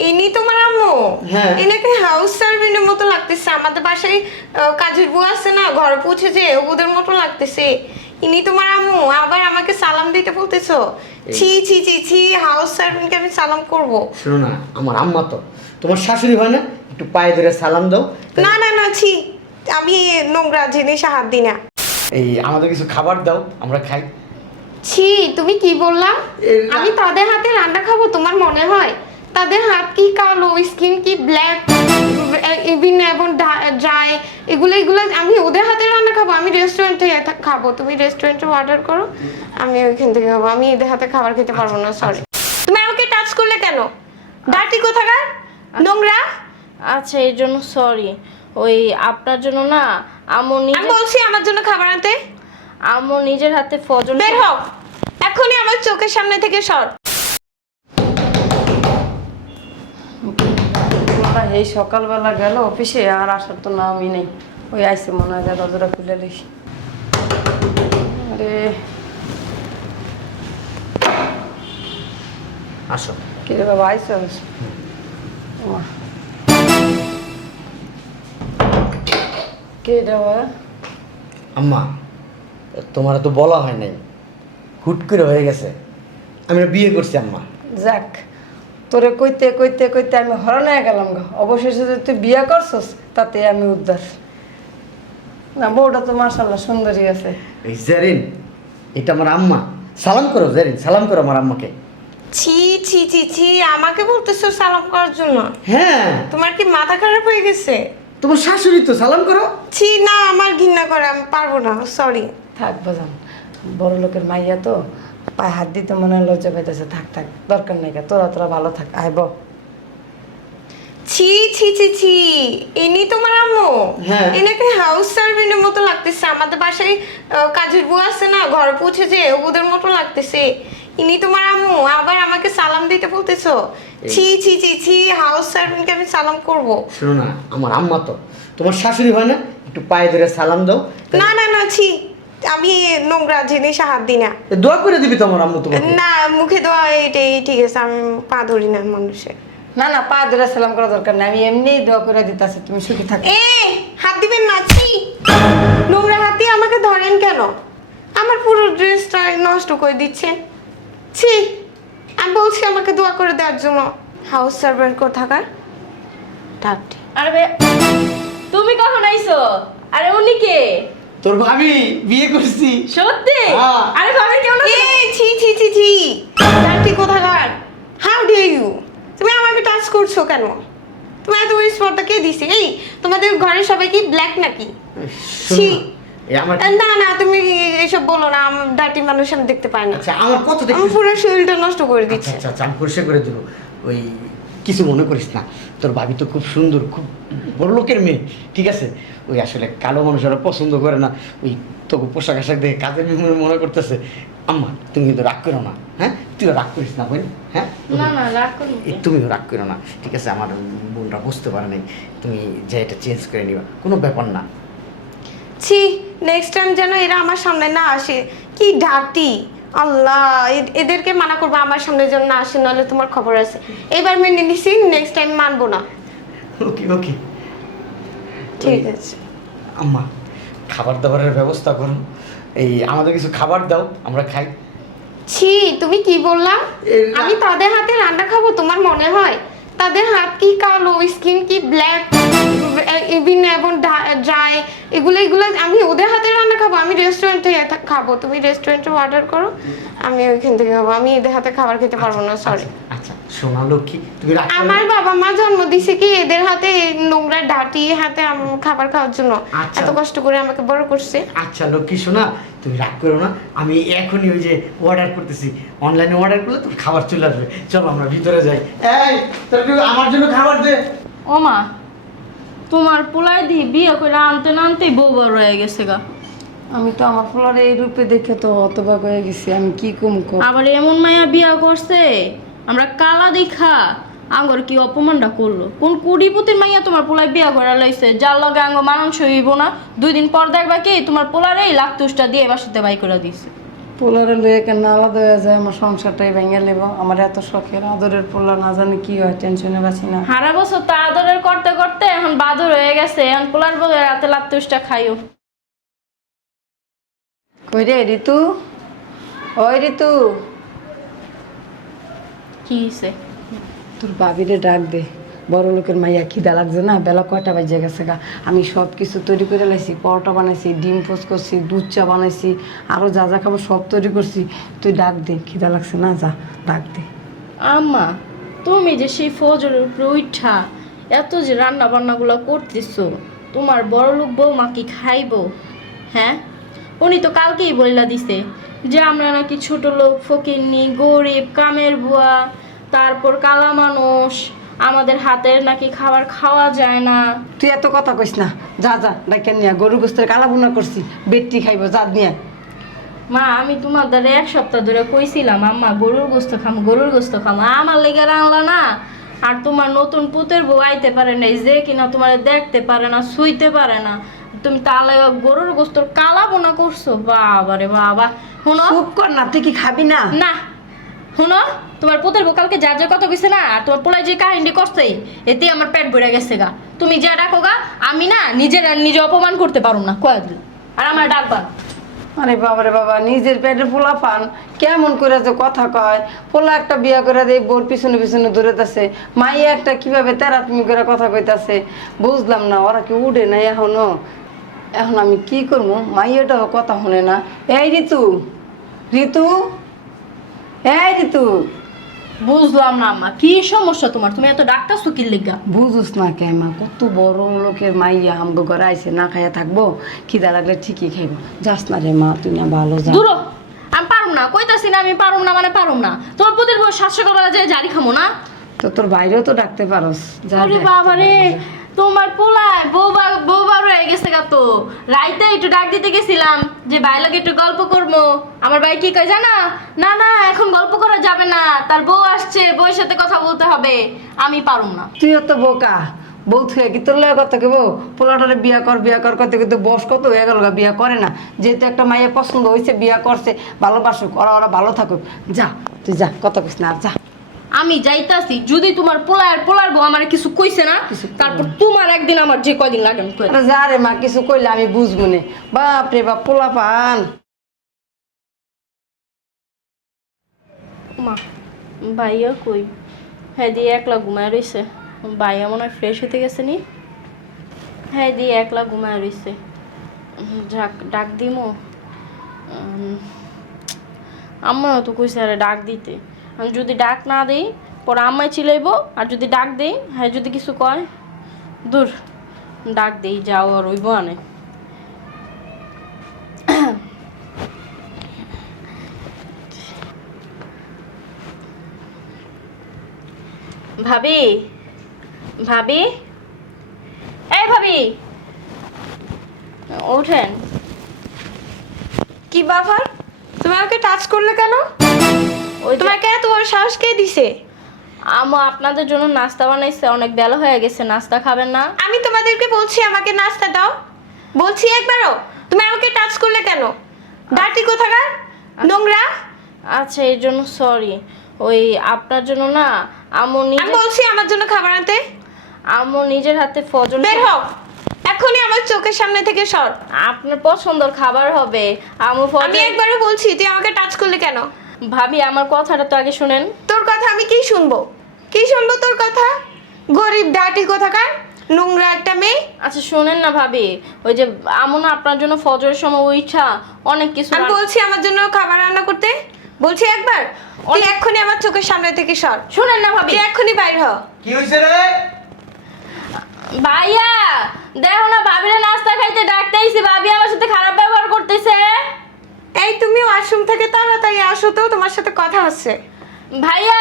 ইনি তোমার আম্মু? হ্যাঁ। এনাকে হাউস সার্ভেন্টের মতো লাগতেছে। আমাদের বাসায় কাজের বউ আছে না, ঘরে পৌঁছে যে ওদের মতো লাগতেছে। ইনি তোমার আম্মু? আবার আমাকে সালাম দিতে বলতেছো? ছি ছি ছি ছি, হাউস সার্ভেন্টকে আমি সালাম করব? শোনো না, আমার আম্মা তো তোমার শাশুড়ি হয় না, একটু পায়ে ধরে সালাম দাও। না না না, ছি, আমি নোংরা জিনিসে হাত দিই না। এই আমাদের কিছু খাবার দাও, আমরা খাই। ছি, তুমি কি বললা? এর- আমি তাদের হাতে রান্না খাবো তোমার মনে হয়? তাদের হাত কি কালো, স্কিন কি ব্ল্যাক, ইভিন এবং ড্রাই, এগুলো আমি ওদের হাতে রান্না খাবো? আমি রেস্টুরেন্ট থেকে খাবো। তুমি রেস্টুরেন্টে অর্ডার করো, আমি ওইখান থেকে খাবো। আমি এদের হাতে খাবার খেতে পারবো না, সরি। তুমি আমাকে টাচ করলে কেন? ডাটি কোথাকার, নোংরা! আচ্ছা, এর জন্য সরি। ওই আপনার জন্য না আম্মু আমি নিজে বলছি আমার জন্য খাবার আনতে। আম্মু নিজের হাতে ফজর বের হও এখনই, আমার চোখের সামনে থেকে সর। এই সকালবেলা গেল অফিসে, আর আসার তো নামই নেই। ওই আইসে মনে হয় দরজাটা খুলে লিস। আরে আসো। কি রে বাবা, আইসো? কে রে বাবা? আম্মা, তোমার তো বলা হয় নাই, হুট করে হয়ে গেছে। আমরা বিয়ে করছি আম্মা। যাক, তোরে কইতে কইতে কইতে আমি হরণ হয়ে গেলাম গো। অবশেষে যে তুই বিয়ে করছস তাতে আমি উদ্ধার। না, বউটা তো মাশাআল্লাহ সুন্দরী আছে। এই জেরিন, এটা আমার আম্মা। সালাম করো জেরিন, সালাম করো আমার আম্মাকে। ছি ছি ছি ছি, আমাকে বলতেছো সালাম করার জন্য? হ্যাঁ, তোমার কি মাথা খারাপ হয়ে গেছে? তোমার শাশুড়ি তো, সালাম করো। ছি না, আমার ঘৃণা করে, আমি পারবো না, সরি। থাক বাজান, বড় লোকের মাইয়া তো, পায়ে হাত দিতে মনে হয় লজ্জা পাইতেছে। থাক থাক, দরকার নেই, তোরা তোরা ভালো থাক। আইব ছি ছি ছি ছি, ইনি তোমার আম্মু? হ্যাঁ। এনাকে হাউস সার্ভেন্টের মতো লাগতেছে। আমাদের বাসায় কাজের বউ আছে না, ঘরে পৌঁছে যে ওদের মতো লাগতেছে। ইনি তোমার আম্মু? আবার আমাকে সালাম দিতে বলতেছো? ছি ছি ছি ছি, হাউস সার্ভেন্টকে আমি সালাম করব? শোনো না, আমার আম্মা তো তোমার শাশুড়ি হয় না, একটু পায়ে ধরে সালাম দাও। না না না, ছি, আমি নোংরা জিনিসে হাত দিই না। দোয়া করে দিবি তো আমার আম্মু তোমাকে। না, মুখে দেওয়া এটাই ঠিক আছে, আমি পা ধরি না মানুষের। না না, পা ধরে সালাম করা দরকার নেই, আমি এমনিই দোয়া করে দিতেছি, তুমি সুখী থাকো। এ, হাত দিবেন না, ছি! নোংরা হাত দিয়ে আমাকে ধরেন কেন? আমার পুরো ড্রেসটা নষ্ট করে দিচ্ছেন। ছি, আমি বলছি আমাকে দোয়া করে দেওয়ার জন্য। হাউস সার্ভেন্ট কোথাকার ডাকটি। আরে তুমি কখন আইছো? আরে উনি কে? তোর ভাবি, বিয়ে করছি। সত্যি? হ্যাঁ। আরে ভাবি কেমন এ, আছো? ছি ছি ছি ছি, ডাকটি কোথাকার? How dare you? তুমি আমাকে টাচ করছো কেন? তোমার এত স্পটটা কে দিছে? এই, তোমাদের ঘরে সবাই কি ব্ল্যাক নাকি? ছি। আমার না না, তুমি এসব বলো না, আমার ডাটি মানুষ আমি দেখতে পাই না। আচ্ছা, আমার কথা আমার দেখছিস? পুরো শরীরটা নষ্ট করে আচ্ছা দিচ্ছে। আচ্ছা আচ্ছা, আমি পরিষ্কার করে দেবো। ওই কিছু মনে করিস না, তোর ভাবি তো খুব সুন্দর, খুব বড় লোকের মেয়ে, ঠিক আছে? ওই আসলে কালো মানুষ ওরা পছন্দ করে না, ওই তোকে পোশাক আশাক দেখে কাজের মেয়ে মনে করতেছে। আম্মা, তুমি কিন্তু রাগ করো না, হ্যাঁ? তুইও রাগ করিস না বোন, হ্যাঁ? না না, রাগ করি না। তুমিও রাগ করো না, ঠিক আছে? আমার বোনটা বুঝতে পারে নাই, তুমি যে এটা চেঞ্জ করে নিবা, কোনো ব্যাপার না। ছি, নেক্সট টাইম যেন এরা আমার সামনে না আসে। কি ডাটি! আল্লাহ, এদেরকে মানা করবো আমার সামনে যেন না আসে, নাহলে তোমার খবর আছে। এবার মেনে নিছি, নেক্সট টাইম মানবো না। ওকে ওকে, ঠিক আছে। আম্মা, খাবার দাবারের ব্যবস্থা করুন। এই আমাদের কিছু খাবার দাও, আমরা খাই। ছি, তুমি কি বললা? এর- আমি তাদের হাতে রান্না খাবো তোমার মনে হয়? তাদের হাত কি কালো, স্কিন কি ব্ল্যাক, ইভিন এবং ড্রাই, এগুলো আমি ওদের হাতে রান্না খাবো? আমি রেস্টুরেন্ট থেকে খাবো। তুমি রেস্টুরেন্টে অর্ডার করো, আমি ওইখান থেকে খাবো। আমি এদের হাতে খাবার খেতে পারবো না, সরি। আচ্ছা সোনা লক্ষ্মী, তুমি রাগ করো না। আমার বাবা মা জন্ম দিছে কি এদের হাতে, এই নোংরা ডাটি হাতে খাবার খাওয়ার জন্য? আচ্ছা। এত কষ্ট করে আমাকে বড় করছে। আচ্ছা লক্ষ্মী সোনা, তুমি রাগ করো না, আমি এখনই ওই যে অর্ডার করতেছি, অনলাইনে অর্ডার করলে তোর খাবার চলে আসবে। চলো আমরা ভিতরে যাই। এই, তোর একটু আমার জন্য খাবার দে। ও মা, তোমার পোলাই দি বিয়ে করে আনতে না আনতেই বউ বড় হয়ে গেছে গা। আমি তো আমার ফ্লোরে এই রূপে দেখে তো হতবাক হয়ে গেছি, আমি কি কম কর। আবার এমন মায়া বিয়া করছে, আমরা কালা দেখা আঙ্গর কি অপমানটা করলো। কোন কুড়িপতির মাইয়া তোমার পোলাই বিয়া করে লাইছে, যার লগে আঙ্গ মানুষ হইব না। 2 দিন পর দেখবা কি তোমার পোলারেই লাখ তুষ্টা দিয়ে বাসাতে বাই করে দিছে। পোলারে লয়ে কেন আলাদা হয়ে যায়, আমার সংসারটাই ভেঙে নেব। আমার এত শখের আদরের পোলা, না জানি কি হয়, টেনশনে বাঁচি না। হারা বছর তো আদরের করতে করতে এখন বাদর হয়ে গেছে, এখন পোলার বউয়ের রাতে লাত্তুসটা খাইও। কই রে ঋতু, ওই ঋতু, কি হয়েছে? তোর বাবিরে ডাক দে। বড় লোকের মাইয়া খিদা লাগছে না, বেলা কয়টা বাজে গেছে গা। আমি সব কিছু তৈরি করে লাইছি, পরোটা বানাইছি, ডিম পোস্ট করছি, দুধ চা বানাইছি, আরও যা যা খাবো সব তৈরি করছি। তুই ডাক দে, খিদা লাগছে না, যা ডাক দে। আম্মা, তুমি যে সেই ফজরের উপরে উঠা এত যে রান্না বান্নাগুলো করতেছো, তোমার বড় লোক বৌমা কি খাইবো? হ্যাঁ, উনি তো কালকেই বইলা দিছে যে আমরা নাকি ছোট লোক, ফকিরনি, গরিব, কামের বুয়া, তারপর কালা মানুষ, আমাদের হাতের নাকি খাবার খাওয়া যায় না। তুই এত কথা কইস না, যা যা ডাকে নিয়ে গরু গোস্তের কালা ভুনা করছি, বেটটি খাইবো, যা নিয়ে। মা, আমি তোমার দ্বারা 1 সপ্তাহ ধরে কইছিলাম আম্মা গরুর গোস্ত খামো, গরুর গোস্ত খামো, আমার লেগে রান্না না। আর তোমার নতুন পুতের বউ আইতে পারে নাই, যে কিনা তোমার দেখতে পারে না, ছুঁইতে পারে না, তুমি তাহলে গরুর গোস্তর কালা বোনা করছো। বাবা রে বাবা। শোনো চুপ কর না, তুই কি খাবি না? না, শোনো, তোমার পুতের বউ কালকে যা যা কথা কইছে না, আর তোমার পোলাই যে কাহিনী করছে, এতে আমার পেট ভরে গেছে গা। তুমি যা ডাকো গা, আমি না নিজে অপমান করতে পারো না, কয়ে দিল। আর আমার ডাকবা। আরে বাবারে বাবা, নিজের পেটে পোলা পান কেমন করে যে কথা কয়। পোলা একটা বিয়া করে দেয়, বোর পিছনে পিছনে দৌড়াইতেছে, মাইয়া একটা কিভাবে তেরাতমি করে কথা কইতাছে, বুঝলাম না। ওরা কি উঠে নাই এখনো? এখন আমি কি করবো? মাইয়াটাও কথা শুনে না। এই ঋতু, ঋতু, এই ঋতু। বুঝলাম না আম্মা, কি সমস্যা তোমার? তুমি এত ডাক্তার সুকির লিগা? বুঝুস না কেমা, কত বড় লোকের মাইয়া আমগো ঘরে আইছে, না খাইয়া থাকবো, খিদা লাগলে ঠিকই খাইবো। যাস না রে মা, তুই না ভালো যা। দূর হ। আমি পারুম না, কইতাছি না আমি পারুম না, মানে পারুম না। তোমার পুতের বউ 7 সকালবেলা যায় জারি খামো না? তো তোর বাইরেও তো ডাকতে পারস, যা। আরে দেখ। বাবা রে, তোমার পোলায় বউ বার হয়ে গেছে গা। তো রাইতে একটু ডাক দিতে গেছিলাম যে ভাই লাগে একটু গল্প করবো। আমার ভাই কি কয় জানা, না না এখন গল্প করা যাবে না, তার বউ আসছে, বউয়ের সাথে কথা বলতে হবে। আমি পারুম না। তুইও তো বোকা, বউ থেকে কি তোর লয় কত কেবো? পোলাটারে বিয়া কর করতে কিন্তু বয়স কত হয়ে গেল, বিয়া করে না। যেহেতু একটা মাইয়া পছন্দ হয়েছে, বিয়া করছে, ভালোবাসুক, ওরা ভালো থাকুক। যা তুই যা, কথা কইস না, আর যা। আমি যাইতাছি, যদি তোমার পোলার বউ আমার কিছু কইছে না, কিছু তারপর তোমার একদিন আমার যে কয়দিন লাগে আমি কইরা। আরে যা রে মা, কিছু কইলে আমি বুঝবো নে। বাপ রে বাপ, পোলা পান। মা, ভাইয়া কই? হ্যাঁ দিয়ে একলা ঘুমায় রইছে। ভাইয়া মনে হয় ফ্রেশ হতে গেছে নি। হ্যাঁ দিয়ে একলা ঘুমায় রইছে। ডাক দিমো। আম্মাও তো কইছে আরে ডাক দিতে। আমি যদি ডাক না দেই পরে আম্মাই চিলাইবো, আর যদি ডাক দেই হ্যাঁ যদি কিছু কয়, দূর, ডাক দেই, যাও আর ওইব আনে। ভাবি, ভাবি, এই ভাবি, ওঠেন। কি ব্যাপার? তুমি আমাকে টাচ করলে কেন? ওই যে- তোমাকে এত বড় সাহস কে দিছে? আম্মু আপনাদের জন্য নাস্তা বানাইছে, অনেক বেলা হয়ে গেছে, নাস্তা খাবেন না? আমি তোমাদেরকে বলছি আমাকে নাস্তা দাও, বলছি একবারও। তুমি আমাকে টাচ করলে কেন? ডাটি কোথাকার, নোংরা। আচ্ছা, এর জন্য সরি। ওই আপনার জন্য না আম্মু আমি নিজে বলছি আমার জন্য খাবার আনতে। আম্মু নিজের হাতে ফজর বের হও এখনই আমার চোখের সামনে থেকে সর। আপনার পছন্দের খাবার হবে আম্মু আমি ফজর। একবারও বলছি তুই আমাকে টাচ করলে কেন? ভাবি আমার কথাটা তো আগে শুনেন। তোর কথা আমি কি শুনবো? কি শুনবো তোর কথা? গরিব ডাটি কোথাকার, নোংরা একটা মেয়ে। আচ্ছা শুনেন না ভাবি, ওই যে আম্মু না আপনার জন্য ফজরের সময় উঠা অনেক কিছু আমি বলছি আমার জন্য খাবার রান্না করতে, বলছি একবার। তুই এক্ষুনি আমার চোখের সামনে থেকে সর। শুনেন না ভাবি। তুই এক্ষুনি বাইর হ। কি হয়েছে রে? ভাইয়া দেখো না, ভাবিরে নাস্তা খাইতে ডাকতেইছি, ভাবি আমার সাথে খারাপ ব্যবহার করতেছে। এই তুমি ওয়াশরুম থেকে তাড়াতাড়ি আসো তো, তোমার সাথে কথা হচ্ছে। ভাইয়া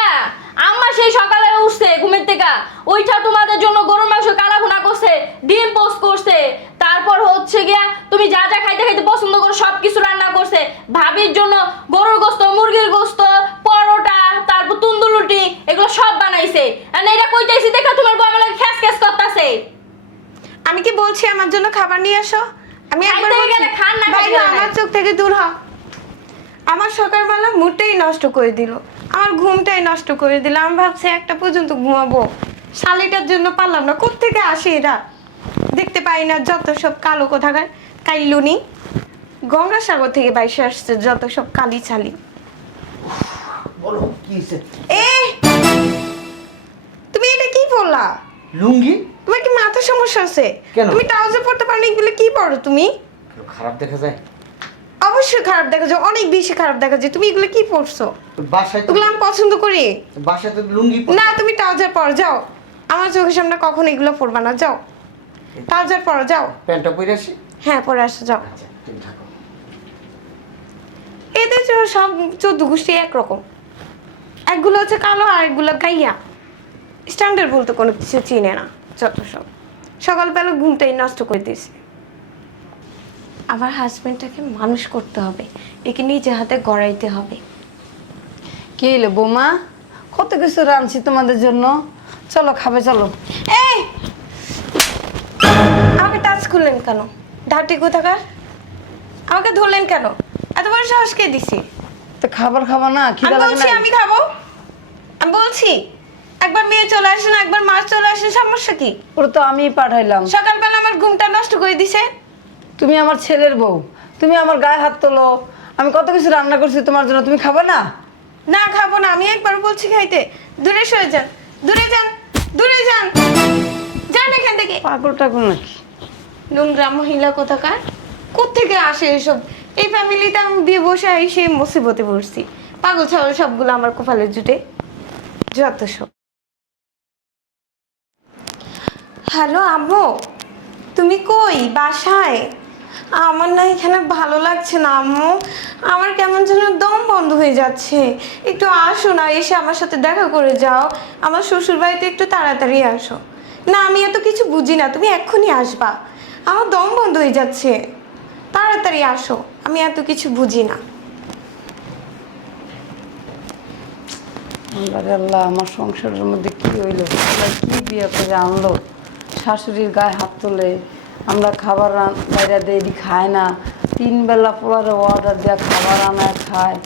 আম্মা সেই সকালে উঠছে ঘুমের থেকে, ওইটা তোমাদের জন্য গরুর মাংস কালা ভুনা করছে, ডিম পোস্ট করছে, তারপর হচ্ছে গিয়া তুমি যা যা খাইতে খাইতে পছন্দ করো সবকিছু রান্না করছে। ভাবির জন্য গরুর গোস্ত, মুরগির গোস্ত, পরোটা, তারপর তন্দুর রুটি, এগুলো সব বানাইছে। আর এটা কইতাইছি দেখা তোমার বউ আমার লাগে খ্যাস খ্যাস করতেছে। আমি কি বলছি আমার জন্য খাবার নিয়ে আসো? আমি একবার খাইতে বলছি, গেলে খান, না বাইর খাইতে হ, গেলে আমার নাই। চোখ থেকে দূর হ। আমার সকালবেলা মুডটাই নষ্ট করে দিল, আমার ঘুমটাই নষ্ট করে দিল। আমি ভাবছি একটা পর্যন্ত ঘুমাবো, শালিটার জন্য পারলাম না। কোত্থেকে আসে এরা, দেখতে পাই না যত সব কালো কোথাকার কাইলুনি, গঙ্গাসাগর থেকে বাইসে আসছে যত সব কালি ছালি। বলো কি হয়েছে? এ তুমি এটা কি বললা? লুঙ্গি? তোমার কি মাথা সমস্যা আছে? কেন? তুমি ট্রাউজার পরতে পারো না, এগুলো কি পরো তুমি? খারাপ দেখা যায়? অবশ্যই খারাপ দেখা যায়, অনেক বেশি খারাপ দেখা যায়। তুমি এগুলো কি পরছো? বাসায় তো এগুলো আমি পছন্দ করি বাসায় তো লুঙ্গি না। তুমি ট্রাউজার পরো, যাও। আমার চোখের সামনে কখনো এগুলো পরবা না, যাও। ট্রাউজার পরো, যাও। প্যান্টটা পরে আসি। হ্যাঁ, পরে আসো, যাও। আচ্ছা তুমি থাকো। এদের সব 14 গোষ্ঠী একরকম, একগুলো হচ্ছে কালো আর একগুলো গাইয়া। স্ট্যান্ডার্ড বলতে কোনো কিছু চিনে না, যত সব। সকালবেলা ঘুমটাই নষ্ট করে দিয়েছে। আমার হাজবেন্ডটাকে মানুষ করতে হবে, একে নিজে হাতে গড়াইতে হবে। কি হইলো বৌমা? কত কিছু রাঁধছি তোমাদের জন্য, চলো খাবে চলো। এই আমাকে টাচ করলেন কেন? ধাটি কোথাকার, আমাকে ধরলেন কেন? এত বড় সাহস কে দিছি? তো খাবার খাবা না? আমি খিদা লাগে বলছি না? আমি খাবো, আমি বলছি। একবার মেয়ে চলে আসে না, একবার মাছ চলে আসে, সমস্যা কি? ওরা তো আমি পাঠাইলাম। সকালবেলা আমার ঘুমটা নষ্ট করে দিছে। তুমি আমার ছেলের বউ, তুমি আমার গায়ে হাত তোলো। আমি কত কিছু রান্না করছি তোমার জন্য, তুমি খাবে না? না খাবো না, আমি একবার বলছি খাইতে। দূরে সরে যান, দূরে যান, দূরে যান, যান এখান থেকে। পাগল টাগল নাকি? নোংরা মহিলা কোথাকার, কোত্থেকে আসে এসব? এই ফ্যামিলিতে আমি বিয়ে বসে এসে মুসিবতে পড়ছি। পাগল ছাগল সবগুলো আমার কপালে জুটে, যত সব। হ্যালো আম্মু, তুমি কই? বাসায়? আমার না এখানে ভালো লাগছে না আম্মু, আমার কেমন যেন দম বন্ধ হয়ে যাচ্ছে। একটু আসো না, এসে আমার সাথে দেখা করে যাও। আমার শ্বশুর বাড়িতে একটু তাড়াতাড়ি আসো না। আমি এত কিছু বুঝি না, তুমি এক্ষুনি আসবা। আমার দম বন্ধ হয়ে যাচ্ছে, তাড়াতাড়ি আসো। আমি এত কিছু বুঝি না। আল্লাহ আল্লাহ, আমার সংসারের মধ্যে কি হইলো? আল্লাহ কি বিয়ে করে আনলো? শাশুড়ির গায়ে হাত তোলে, আমরা খাবার বাইরে দিয়ে খায় না, 3 বেলা পোলারে অর্ডার দেওয়া খাবার আনায় খায়।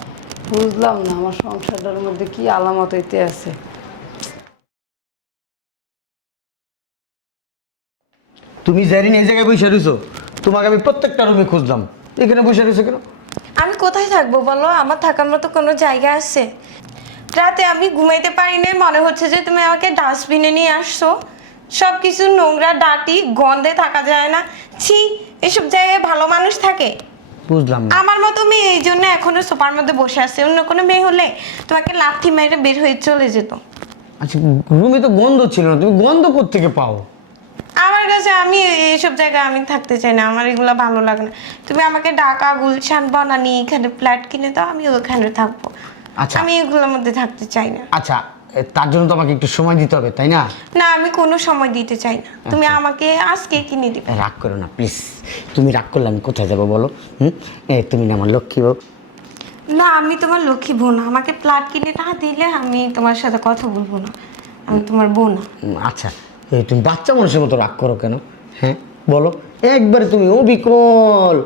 বুঝলাম না আমার সংসারটার মধ্যে কি আলামত হইতে আছে। তুমি জানি না এই জায়গায় বসে রয়েছো, তোমাকে আমি প্রত্যেকটা রুমে খুঁজলাম, এখানে বসে রয়েছো কেন? আমি কোথায় থাকবো বলো? আমার থাকার মতো কোনো জায়গা আছে? রাতে আমি ঘুমাইতে পারি না, মনে হচ্ছে যে তুমি আমাকে ডাস্টবিনে নিয়ে আসছো। সব কিছু নোংরা, ডাটি, গন্ধে থাকা যায় না। ছি, এসব জায়গায় ভালো মানুষ থাকে? বুঝলাম না। আমার মতো মেয়ে এই জন্য এখনো সোফার মধ্যে বসে আছে। অন্য কোনো মেয়ে হলে তোমাকে লাথি মেরে বের হয়ে চলে যেত। আচ্ছা রুমে তো গন্ধ ছিল না, তুমি গন্ধ কোত্থেকে পাও? আমার কাছে, আমি এইসব জায়গায় আমি থাকতে চাই না, আমার এগুলো ভালো লাগে না। তুমি আমাকে ঢাকা, গুলশান, বনানী এখানে ফ্ল্যাট কিনে দাও, আমি ওখানে থাকবো। আচ্ছা। আমি এগুলোর মধ্যে থাকতে চাই না। আচ্ছা তার জন্য তো আমাকে একটু সময় দিতে হবে, তাই না? না, আমি কোনো সময় দিতে চাই না। তুমি আমাকে আজকে কিনে দিবে। রাগ করো না প্লিজ। তুমি রাগ করলে আমি কোথায় যাবো বলো? তুমি না আমার লক্ষ্মী বউ। না, আমি তোমার লক্ষ্মী বোন না। আমাকে ফ্ল্যাট কিনে না দিলে আমি তোমার সাথে কথা বলবো না। আমি তোমার বোন না। আচ্ছা তুমি বাচ্চা মানুষের মতো রাগ করো কেন? হ্যাঁ বলো। একবারে তুমি অবিকল,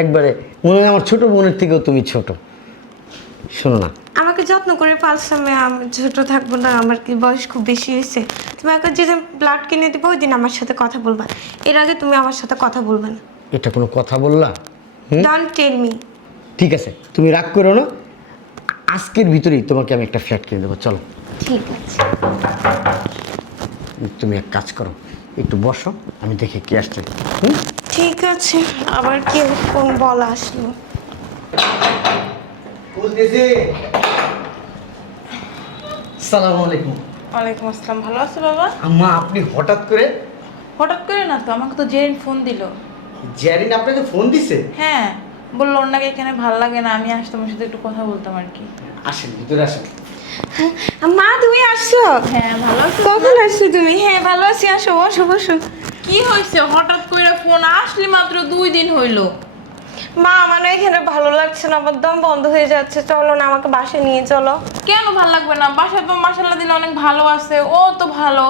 একবারে মনে হয় আমার ছোট বোনের থেকেও তুমি ছোট। শোনো না, আমাকে যত্ন করে পালছো, আমি ছোট থাকবো না? আমার কি বয়স খুব বেশি হয়েছে? তুমি আমাকে যেদিন ব্লাড কিনে দিবো ওই দিন আমার সাথে কথা বলবা। এর আগে তুমি আমার সাথে কথা বলবে না। এটা কোনো কথা বললা? Don't tell me. ঠিক আছে তুমি রাগ করো না, আজকের ভিতরেই তোমাকে আমি একটা ফ্ল্যাট কিনে দেবো, চলো। ঠিক আছে। তুমি এক কাজ করো, একটু বসো, আমি দেখি কে আসছে। ঠিক আছে। আবার কি কোন বল আসলো? সালামু আলাইকুম। ওয়ালাইকুম আসসালাম। ভালো আছো বাবা? আম্মা আপনি হঠাৎ করে? হঠাৎ করে না তো, আমাকে তো জেরিন ফোন দিল। জ্যারিন আপনাকে ফোন দিছে? হ্যাঁ, বললো ওর নাকি এখানে ভালো লাগে না, আমি আসতাম ওর সাথে একটু কথা বলতাম আর কি। আসেন ভিতরে আসেন। মা তুমি আসছো? হ্যাঁ ভালো আছো? কখন আসছো তুমি? হ্যাঁ ভালো আছি, আসো বসো বসো। কি হয়েছে হঠাৎ করে ফোন? আসলে মাত্র 2 দিন হইলো। মা আমার না এখানে ভালো লাগছে না, আমার দম বন্ধ হয়ে যাচ্ছে। চলো না, আমাকে বাসায় নিয়ে চলো। কেন ভালো লাগবে না? বাসায় তো মাশাআল্লাহ দিন অনেক ভালো আছে, ও তো ভালো।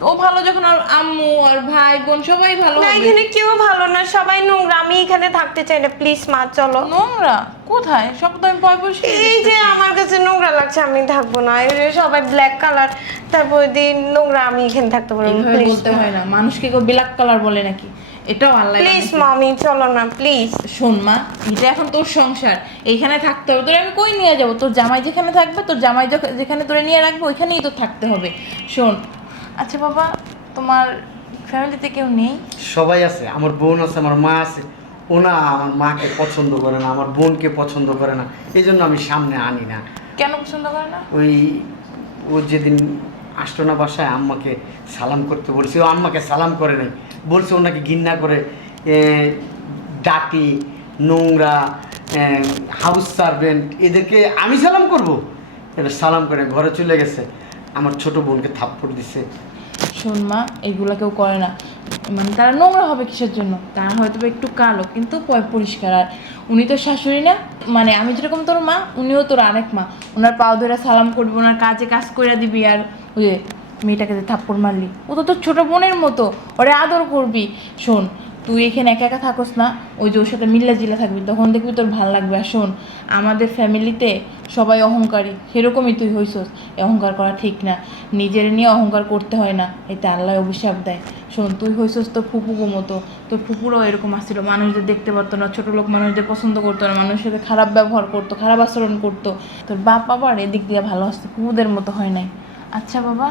তো ও ভালো যখন আর আম্মু আর ভাই বোন সবাই ভালো না হবে। এখানে কেউ ভালো না, সবাই নোংরা, আমি এখানে থাকতে চাই না, প্লিজ মা চলো। নোংরা কোথায়? সব তো আমি পয় পরিষ্কার এই যে আমার কাছে নোংরা লাগছে, আমি থাকবো না। এই যে সবাই ব্ল্যাক কালার, তারপর দিন নোংরা, আমি এখানে থাকতে পারবো না, এইভাবে প্লিজ বলতে হয় না, মানুষকে কেউ ব্ল্যাক কালার বলে নাকি? এটাও আল্লাহ প্লিজ বানাইছে। মামি চলো না প্লিজ। শোন মা, এটা এখন তোর সংসার, এইখানে থাকতে হবে। তোর আমি কই নিয়ে যাবো? তোর জামাই যেখানে থাকবে, তোর জামাই যেখানে তোরে নিয়ে রাখবে ওইখানেই তোর থাকতে হবে। শোন, আচ্ছা বাবা, তোমার ফ্যামিলিতে কেউ নেই? সবাই আছে, আমার বোন আছে, আমার মা আছে। ও না আমার মাকে পছন্দ করে না, আমার বোনকে পছন্দ করে না, এই জন্য আমি সামনে আনি না। কেন পছন্দ করে না? ওই ও যেদিন আসতো না বাসায়, আম্মাকে সালাম করতে বলছে, ও আম্মাকে সালাম করে নাই, বলছে ও নাকি ঘৃণা করে, ডাটি, নোংরা, হাউস সার্ভেন্ট, এদেরকে আমি সালাম করব? এটা সালাম করে ঘরে চলে গেছে, আমার ছোট বোনকে থাপ্পড় দিছে। শোন মা, এগুলা কেউ করে না। মানে তারা নোংরা হবে কিসের জন্য? তারা হয়তো বা একটু কালো কিন্তু পরিষ্কার। আর উনি তো শাশুড়ি না, মানে আমি যেরকম তোর মা, উনিও তোর আরেক মা। ওনার পাও ধরে সালাম করবি, ওনার কাজে কাজ করে দিবি। আর ওই যে মেয়েটাকে যে থাপ্পড় মারলি, ও তো তোর ছোটো বোনের মতো, ওরে আদর করবি। শোন, তুই এখানে একা একা থাকস না, ওই যে ওর সাথে মিল্লা জিলা থাকবি, তখন দেখবি তোর ভালো লাগবে। আর শোন, আমাদের ফ্যামিলিতে সবাই অহংকারী, সেরকমই তুই হইছস। অহংকার করা ঠিক না, নিজের নিয়ে অহংকার করতে হয় না, এতে আল্লাহ অভিশাপ দেয়। শোন, তুই হইছস তোর ফুপুগো মতো, তোর ফুপুরও এরকম আসছিল, মানুষদের দেখতে পারতো না, ছোটো লোক মানুষদের পছন্দ করতো না, মানুষের সাথে খারাপ ব্যবহার করতো, খারাপ আচরণ করতো। তোর বাপ বাবার এদিক দিয়ে ভালো আসতো, ফুপুদের মতো হয় নাই। আচ্ছা বাবা,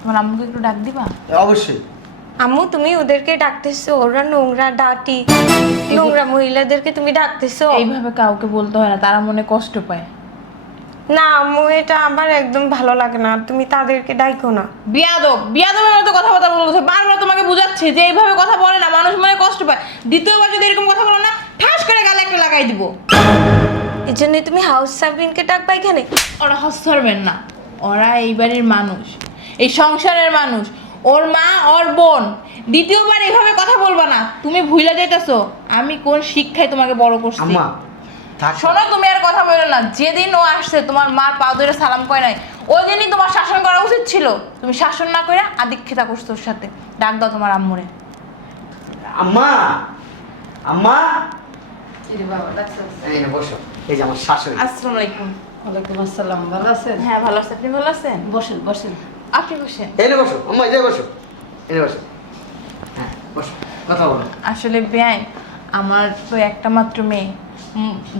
তোমার আম্মুকে একটু ডাক দিবা? অবশ্যই। আম্মু তুমি ওদেরকে ডাকতেছো, ওরা নোংরা ডাটি, নোংরা মহিলাদেরকে তুমি ডাকতেছো? এইভাবে কাউকে বলতে হয় না, তারা মনে কষ্ট পায়। না আম্মু, এটা আমার একদম ভালো লাগে না, তুমি তাদেরকে ডাইকো না। বিয়াদবের মতো কথাবার্তা বলছে, বারবার তোমাকে বুঝাচ্ছে যে এইভাবে কথা বলে না, মানুষ মনে কষ্ট পায়। দ্বিতীয়বার যদি এরকম কথা বলো না, ঠাস করে গালে একটা লাগাই দিব। এই জন্য তুমি হাউস সার্ভিনকে ডাকবা এখানে? ওরা হস্তরবেন না, ওরা এই বাড়ির মানুষ, এই সংসারের মানুষ, ওর মা ওর বোন। দ্বিতীয়বার এইভাবে কথা বলবা না। তুমি ভুলে যাইতেছো আমি কোন শিক্ষায় তোমাকে বড় করছি। আম্মা থাক। শোনো, তুমি আর কথা বলো না। যেদিন ও আসছে তোমার মার পা ধরে সালাম করে নাই, ওই দিনই তোমার শাসন করা উচিত ছিল। তুমি শাসন না করে আদিক্ষেতা করছো ওর সাথে। ডাক দাও তোমার আম্মুরে। আম্মা, আম্মা, কিরে বাবা ডাকছিস? এই না বসো, এই যে আমার শাশুড়ি। আসসালামু আলাইকুম। ওয়ালাইকুম আসসালাম, ভালো আছেন? হ্যাঁ ভালো আছি, আপনি ভালো আছেন? বসেন বসেন। আপনি বসেন। এনে বসো আম্মা, এই যে বসো, এনে বসো। হ্যাঁ বসো, কথা বলো। আসলে বেআইন, আমার তো একটা মাত্র মেয়ে,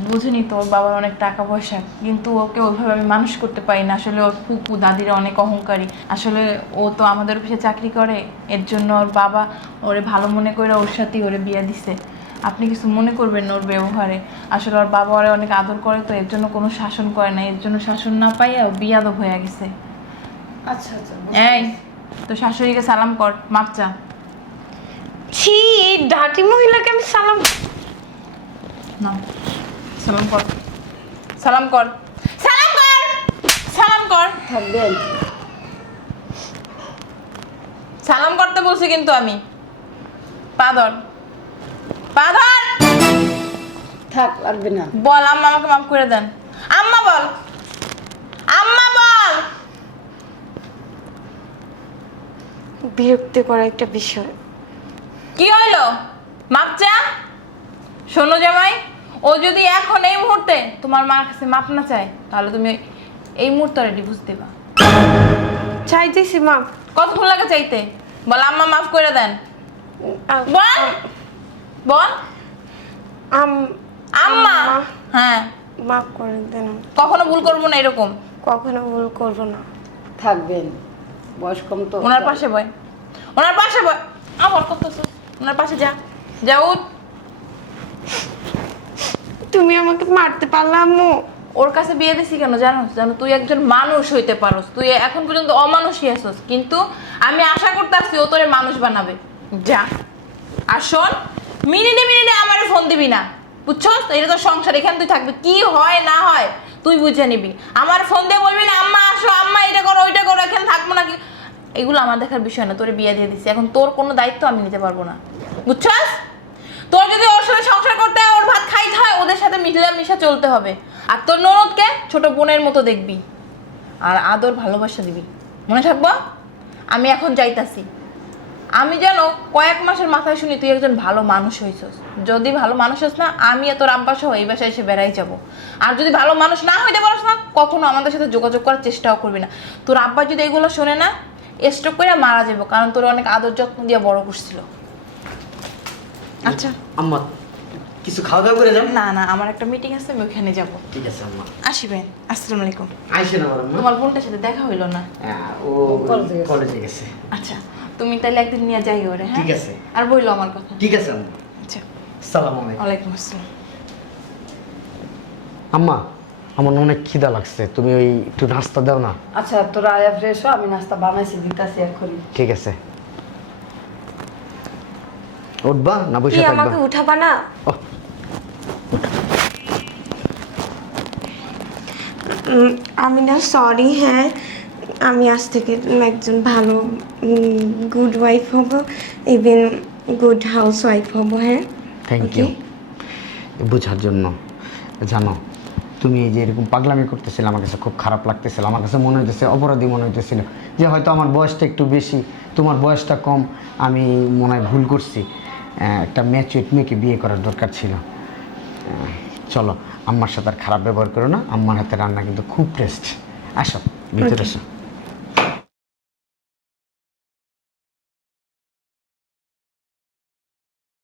বুঝিনি তো, ওর বাবার অনেক টাকা পয়সা, কিন্তু ওকে ওইভাবে আমি মানুষ করতে পারি না। আসলে ওর ফুপু দাদিরা অনেক অহংকারী। আসলে ও তো আমাদের অফিসে চাকরি করে, এর জন্য ওর বাবা ওরে ভালো মনে করে ওর সাথেই ওরে বিয়ে দিছে। আপনি কিছু মনে করবেন না ওর ব্যবহারে। আসলে ওর বাবা ওরে অনেক আদর করে, তো এর জন্য কোনো শাসন করে না, এর জন্য শাসন না পাইয়া ও বিয়াদব হয়ে গেছে। আচ্ছা আচ্ছা। এই তো শাশুড়িকে সালাম কর, মাপ চা। ছি, এই ডাটি মহিলাকে আমি সালাম? না, সালাম কর, সালাম কর, সালাম কর, সালাম কর। থাকবেন? সালাম করতে বলছি কিন্তু আমি। পা ধর, পা ধর। থাক, লাগবে না। বল আম্মা আমাকে মাফ করে দেন। আম্মা বল, আম্মা বল। বিরক্তিকর একটা বিষয়। কি হইলো? মাপ চা। শোনো জামাই, ও যদি এখন এই মুহূর্তে তোমার মার কাছে মাপ না চায়, তাহলে তুমি এই মুহূর্তে ডিভোর্স দেবা। চাইতেছি মা। কতক্ষণ লাগে চাইতে? বল আম্মা মাফ করে দেন। বল, বল আম্মা। হ্যাঁ, মাফ করে দেন, কখনো ভুল করবো না এরকম। কখনো ভুল করবো না। থাকবেন, বয়স কম তো। ওনার পাশে বয়, ওনার পাশে বয়। আমার কত, ওনার পাশে যা, যা উঠ। তুমি আমাকে মারতে পারলে আম্মু? ওর কাছে বিয়ে দিছি কেন জানো? জানো তুই একজন মানুষ হইতে পারোস, তুই এখন পর্যন্ত অমানুষই আছোস, কিন্তু আমি আশা করতেছি ও তোরে মানুষ বানাবে। যা। আর শোন, মিনিটে মিনিটে আমারে ফোন দিবি না, বুঝছস? এটা তো সংসার, এখানে তুই থাকবি, কি হয় না হয় তুই বুঝে নিবি। আমার ফোন দিয়ে বলবি না আম্মা আসো, আম্মা এটা করো ওইটা করো, এখানে থাকবো না। এগুলো আমার দেখার বিষয় না, তোরে বিয়ে দিয়ে দিছি, এখন তোর কোনো দায়িত্ব আমি নিতে পারবো না, বুঝছস? তোর যদি ওর সাথে সংসার করতে হয়, ওর ভাত খাইতে হয়, ওদের সাথে মিশা চলতে হবে। আর তোর ননদকে ছোট বোনের মতো দেখবি, আর আদর ভালোবাসা দিবি, মনে থাকবো? আমি এখন যাইতাছি। আমি যেন কয়েক মাসের মাথায় শুনি তুই একজন ভালো মানুষ হইছস। যদি ভালো মানুষ হস না, আমি তোর আব্বা সহ এই বাসায় এসে বেড়াই যাব। আর যদি ভালো মানুষ না হইতে পারস না, কখনো আমাদের সাথে যোগাযোগ করার চেষ্টাও করবি না। তোর আব্বা যদি এগুলো শোনে না, স্ট্রোক করে মারা যাবো, কারণ তোর অনেক আদর যত্ন দিয়ে বড় করছিল। আচ্ছা আম্মা কিছু খাওয়া দাওয়া করে যান। না না, আমার একটা মিটিং আছে, আমি ওখানে যাব। ঠিক আছে আম্মা। আসিবেন। আসসালামু আলাইকুম। আইসেন আমার আম্মা। তোমার বোনটার সাথে দেখা হইলো না? ও কলেজে গেছে। কলেজে গেছে। আচ্ছা, তুমি তাহলে একদিন নিয়ে যাই ওরে। হ্যাঁ ঠিক আছে। আর বইলো আমার কথা। ঠিক আছে আম্মা। আচ্ছা, আসসালামু আলাইকুম। ওয়ালাইকুম আসসালাম। আম্মা আমার অনেক খিদা লাগছে, তুমি ওই একটু নাস্তা দাও না। আচ্ছা তোরা আয়া ফ্রেশ হ, আমি নাস্তা বানাইছি দিতাছি এখনই। ঠিক আছে। উঠবা না বসে কি থাকবা? আমাকে উঠাবা না? ও, আমি না সরি, হ্যাঁ আমি আজ থেকে একজন ভালো গুড ওয়াইফ হব, ইভেন গুড হাউস ওয়াইফ হব। হ্যাঁ থ্যাংক Okay. ইউ বোঝার জন্য। জানো তুমি এই যে এরকম পাগলামি করতেছিলে, আমার কাছে খুব খারাপ লাগতেছিল। আমার কাছে মনে হইতেছে অপরাধী মনে হইতেছিল, যে হয়তো আমার বয়সটা একটু বেশি, তোমার বয়সটা কম, আমি মনে হয় ভুল করছি। একটা ম্যাচুইট মেয়েকে বিয়ে করার দরকার ছিল। চলো আম্মার সাথে আর খারাপ ব্যবহার করো না, আম্মার হাতে রান্না কিন্তু খুব টেস্ট। আসো ভিতরে আসো।